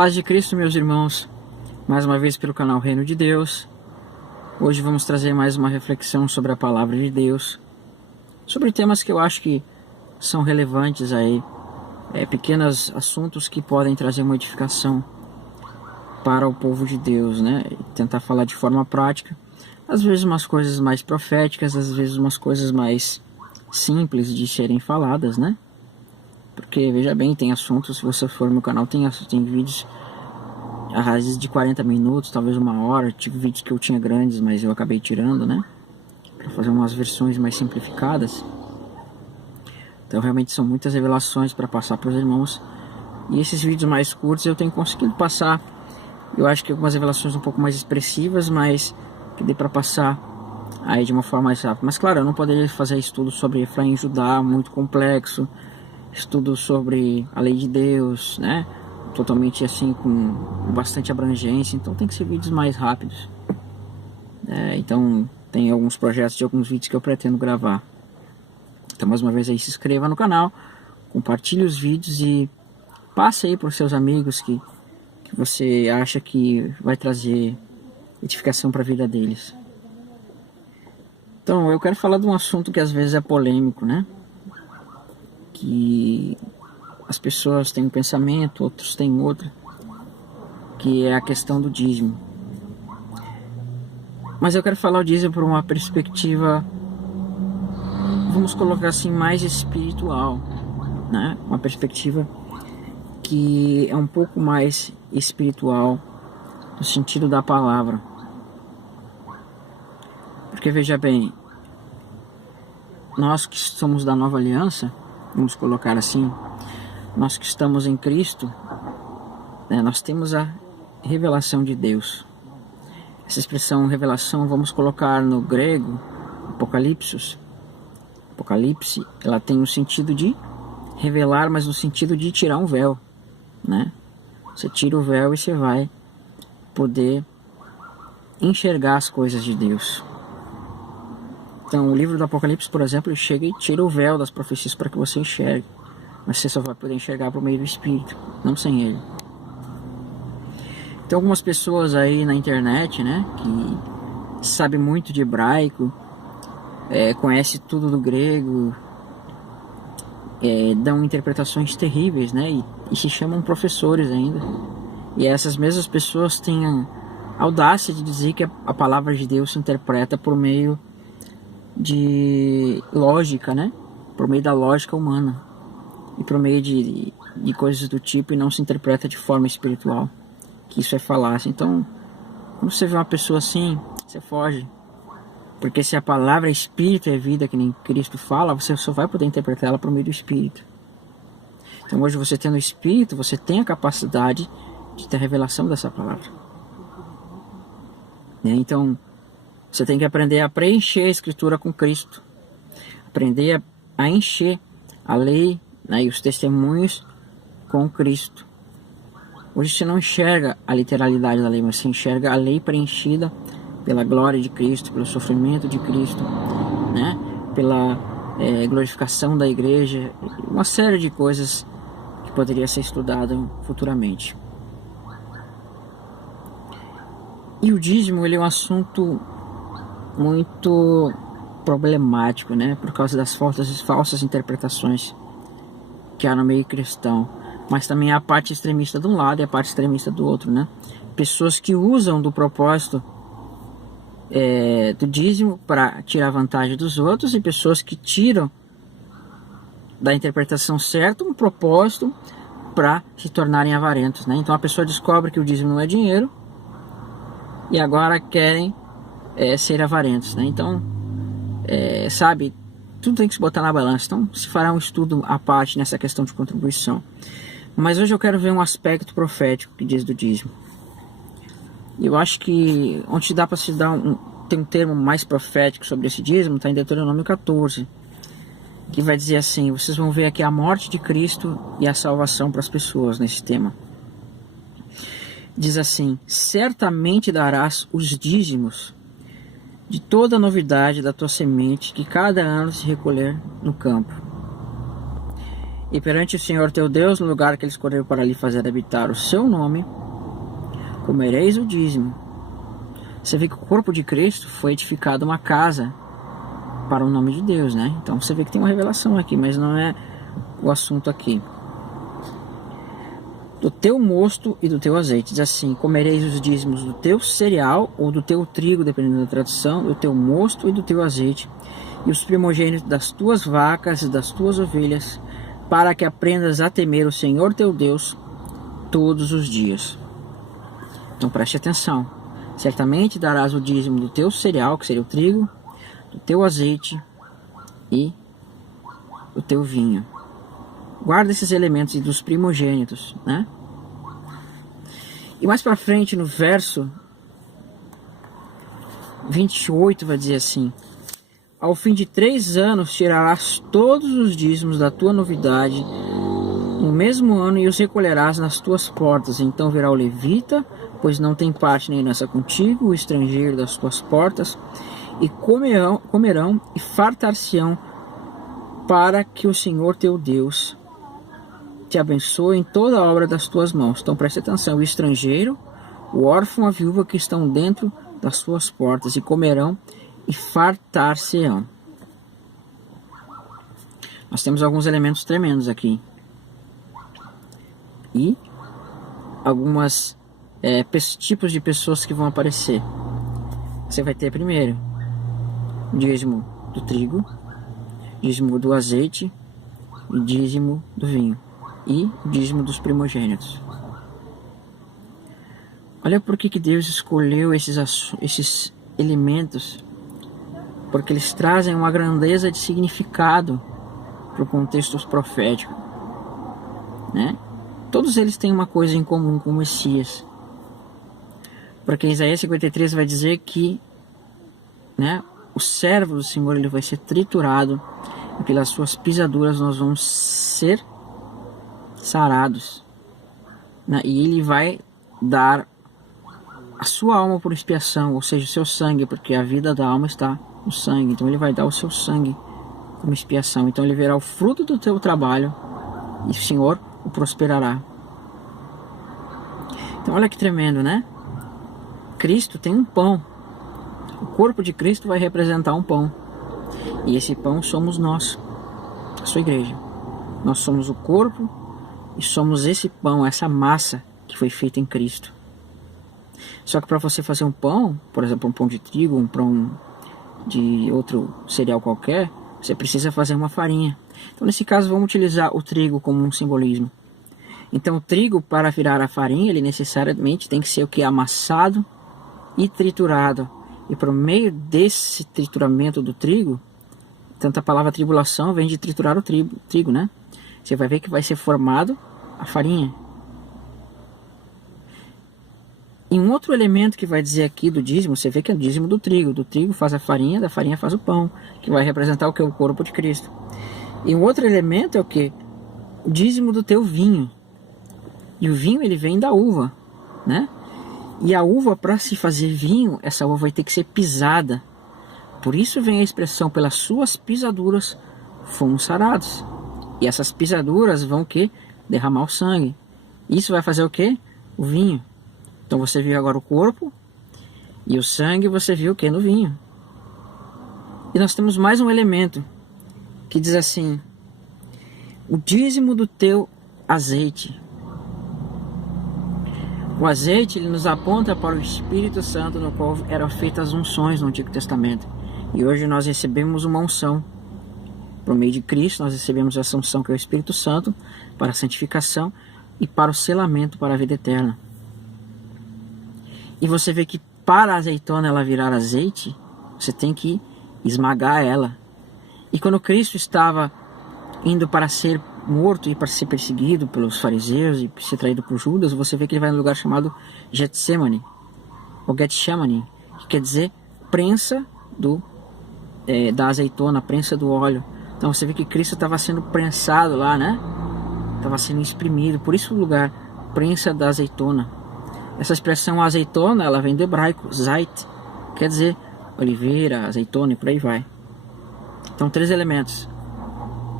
Paz de Cristo, meus irmãos, mais uma vez pelo canal Reino de Deus. Hoje vamos trazer mais uma reflexão sobre a Palavra de Deus, sobre temas que eu acho que são relevantes aí, pequenos assuntos que podem trazer modificação para o povo de Deus, né? E tentar falar de forma prática, às vezes umas coisas mais proféticas, às vezes umas coisas mais simples de serem faladas, né? Porque, veja bem, tem assuntos, se você for no meu canal, tem vídeos às vezes de 40 minutos, talvez uma hora. Tive vídeos que eu tinha grandes, mas eu acabei tirando, né? Para fazer umas versões mais simplificadas. Então, realmente são muitas revelações para passar para os irmãos. E esses vídeos mais curtos eu tenho conseguido passar. Eu acho que algumas revelações um pouco mais expressivas, mas que dê para passar aí de uma forma mais rápida. Mas, claro, eu não poderia fazer estudo sobre Efraim e Judá, muito complexo. Estudo sobre a lei de Deus, né? Totalmente assim, com bastante abrangência. Então tem que ser vídeos mais rápidos. Então tem alguns projetos de alguns vídeos que eu pretendo gravar. Então, mais uma vez aí, se inscreva no canal, compartilhe os vídeos e passe aí para os seus amigos que você acha que vai trazer edificação para a vida deles. Então, eu quero falar de um assunto que às vezes é polêmico, né? Que as pessoas têm um pensamento, outros têm outro, que é a questão do dízimo. Mas eu quero falar o dízimo por uma perspectiva, vamos colocar assim, mais espiritual, né? Uma perspectiva que é um pouco mais espiritual no sentido da palavra. Porque, veja bem, nós que somos da nova aliança, vamos colocar assim, nós que estamos em Cristo, né, nós temos a revelação de Deus. Essa expressão revelação, vamos colocar no grego, Apocalipse, ela tem o sentido de revelar, mas no sentido de tirar um véu, né? Você tira o véu e você vai poder enxergar as coisas de Deus. Então, o livro do Apocalipse, por exemplo, chega e tira o véu das profecias para que você enxergue. Mas você só vai poder enxergar por meio do Espírito, não sem ele. Tem algumas pessoas aí na internet, né, que sabem muito de hebraico, conhece tudo do grego, dão interpretações terríveis, né, e se chamam professores ainda. E essas mesmas pessoas têm a audácia de dizer que a palavra de Deus se interpreta por meio de lógica, né? Por meio da lógica humana e por meio de coisas do tipo, e não se interpreta de forma espiritual, que isso é falácia. Então, quando você vê uma pessoa assim, você foge, porque se a palavra é espírito e é vida, que nem Cristo fala, você só vai poder interpretar ela por meio do Espírito. Então, hoje, você tendo o Espírito, você tem a capacidade de ter a revelação dessa palavra, né? Então, você tem que aprender a preencher a Escritura com Cristo. Aprender a encher a lei, né, e os testemunhos com Cristo. Hoje você não enxerga a literalidade da lei, mas você enxerga a lei preenchida pela glória de Cristo, pelo sofrimento de Cristo, né, pela glorificação da igreja, uma série de coisas que poderia ser estudado futuramente. E o dízimo, ele é um assunto muito problemático, né? Por causa das falsas interpretações que há no meio cristão. Mas também há a parte extremista de um lado e a parte extremista do outro, né? Pessoas que usam do propósito do dízimo para tirar vantagem dos outros, e pessoas que tiram da interpretação certa um propósito para se tornarem avarentos, né? Então a pessoa descobre que o dízimo não é dinheiro e agora querem ser avarentos, né? Então, sabe, tudo tem que se botar na balança. Então, se fará um estudo à parte nessa questão de contribuição. Mas hoje eu quero ver um aspecto profético que diz do dízimo. Eu acho que onde dá para se dar tem um termo mais profético sobre esse dízimo, está em Deuteronômio 14, que vai dizer assim: vocês vão ver aqui a morte de Cristo e a salvação para as pessoas nesse tema. Diz assim: certamente darás os dízimos de toda a novidade da tua semente que cada ano se recolher no campo. e perante o Senhor teu Deus, no lugar que ele escolheu para lhe fazer habitar o seu nome, comereis o dízimo. Você vê que o corpo de Cristo foi edificado uma casa para o nome de Deus, né? Então você vê que tem uma revelação aqui, mas não é o assunto aqui. Do teu mosto e do teu azeite, diz assim: comereis os dízimos do teu cereal ou do teu trigo, dependendo da tradução, do teu mosto e do teu azeite, e os primogênitos das tuas vacas e das tuas ovelhas, para que aprendas a temer o Senhor teu Deus todos os dias. Então preste atenção. Certamente darás o dízimo do teu cereal, que seria o trigo, do teu azeite e do teu vinho. Guarda esses elementos e dos primogênitos, né? E mais para frente, no verso 28, vai dizer assim: ao fim de 3 anos tirarás todos os dízimos da tua novidade no mesmo ano e os recolherás nas tuas portas. Então virá o levita, pois não tem parte nem herança contigo, o estrangeiro das tuas portas, e comerão e fartar-se-ão, para que o Senhor teu Deus te abençoe em toda a obra das tuas mãos. Então preste atenção: o estrangeiro, o órfão, a viúva que estão dentro das suas portas, e comerão e fartar-se-ão. Nós temos alguns elementos tremendos aqui. E algumas tipos de pessoas que vão aparecer. Você vai ter primeiro dízimo do trigo, dízimo do azeite e dízimo do vinho, e dízimo dos primogênitos. Olha por que Deus escolheu esses elementos, porque eles trazem uma grandeza de significado para o contexto profético, né? Todos eles têm uma coisa em comum com o Messias, porque Isaías 53 vai dizer que, né, o servo do Senhor, ele vai ser triturado, e pelas suas pisaduras nós vamos ser sarados, né? E ele vai dar a sua alma por expiação, ou seja, o seu sangue, porque a vida da alma está no sangue. Então ele vai dar o seu sangue como expiação. Então ele verá o fruto do teu trabalho e o Senhor o prosperará. Então olha que tremendo, né? Cristo tem um pão. O corpo de Cristo vai representar um pão, e esse pão somos nós, a sua igreja. Nós somos o corpo e somos esse pão, essa massa que foi feita em Cristo. Só que para você fazer um pão, por exemplo, um pão de trigo, um pão de outro cereal qualquer, você precisa fazer uma farinha. Então nesse caso vamos utilizar o trigo como um simbolismo. Então o trigo, para virar a farinha, ele necessariamente tem que ser o que? Amassado e triturado. E por meio desse trituramento do trigo, tanto a palavra tribulação vem de triturar o trigo, né? Você vai ver que vai ser formado a farinha. E um outro elemento que vai dizer aqui do dízimo, você vê que é o dízimo do trigo. Do trigo faz a farinha, da farinha faz o pão, que vai representar o que? O corpo de Cristo. E um outro elemento é o que? O dízimo do teu vinho. E o vinho, ele vem da uva, né? E a uva, para se fazer vinho, essa uva vai ter que ser pisada. Por isso vem a expressão: pelas suas pisaduras fomos sarados. E essas pisaduras vão o quê? Derramar o sangue. Isso vai fazer o quê? O vinho. Então você viu agora o corpo e o sangue, você viu o que no vinho. E nós temos mais um elemento que diz assim: o dízimo do teu azeite. O azeite, ele nos aponta para o Espírito Santo, no qual eram feitas as unções no Antigo Testamento. E hoje nós recebemos uma unção. Por meio de Cristo nós recebemos essa unção, que é o Espírito Santo, para a santificação e para o selamento para a vida eterna. E você vê que para a azeitona ela virar azeite, você tem que esmagar ela. E quando Cristo estava indo para ser morto e para ser perseguido pelos fariseus e ser traído por Judas, você vê que ele vai num lugar chamado Getsemane, ou Getsemane, que quer dizer prensa da azeitona, prensa do óleo. Então você vê que Cristo estava sendo prensado lá, né? Estava sendo exprimido, por isso o lugar, prensa da azeitona. Essa expressão azeitona, ela vem do hebraico, zait, quer dizer oliveira, azeitona e por aí vai. Então 3 elementos: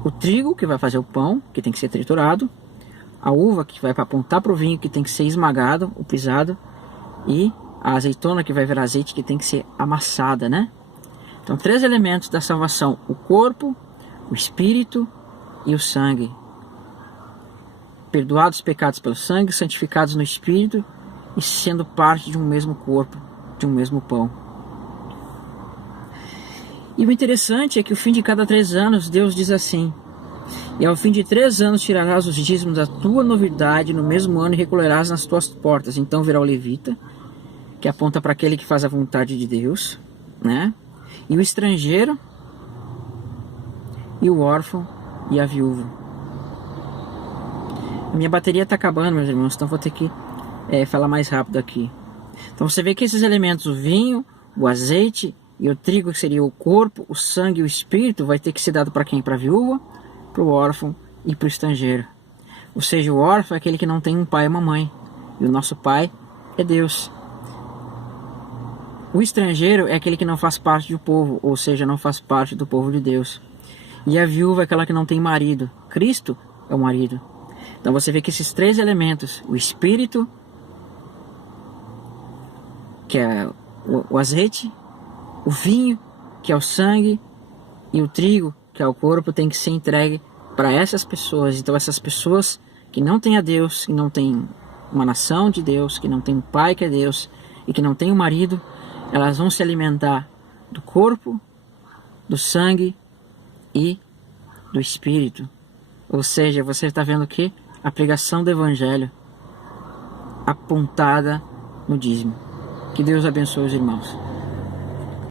o trigo, que vai fazer o pão, que tem que ser triturado, a uva, que vai apontar para o vinho, que tem que ser esmagado, ou pisado, e a azeitona, que vai virar azeite, que tem que ser amassada, né? Então, 3 elementos da salvação: o corpo, o espírito e o sangue. Perdoados os pecados pelo sangue, santificados no espírito e sendo parte de um mesmo corpo, de um mesmo pão. E o interessante é que ao fim de cada 3 anos, Deus diz assim: e ao fim de 3 anos tirarás os dízimos da tua novidade no mesmo ano e recolherás nas tuas portas. Então virá o levita, que aponta para aquele que faz a vontade de Deus, né? E o estrangeiro, e o órfão, e a viúva. A minha bateria está acabando, meus irmãos, então vou ter que falar mais rápido aqui. Então você vê que esses elementos, o vinho, o azeite e o trigo, que seria o corpo, o sangue e o espírito, vai ter que ser dado para quem? Para a viúva, para o órfão e para o estrangeiro. Ou seja, o órfão é aquele que não tem um pai e uma mãe, e o nosso pai é Deus. O estrangeiro é aquele que não faz parte do povo, ou seja, não faz parte do povo de Deus. E a viúva é aquela que não tem marido. Cristo é o marido. Então você vê que esses 3 elementos, o espírito, que é o azeite, o vinho, que é o sangue, e o trigo, que é o corpo, tem que ser entregue para essas pessoas. Então essas pessoas que não têm a Deus, que não têm uma nação de Deus, que não tem um pai que é Deus e que não tem um marido, elas vão se alimentar do corpo, do sangue e do espírito. Ou seja, você está vendo que a pregação do evangelho apontada no dízimo. Que Deus abençoe os irmãos.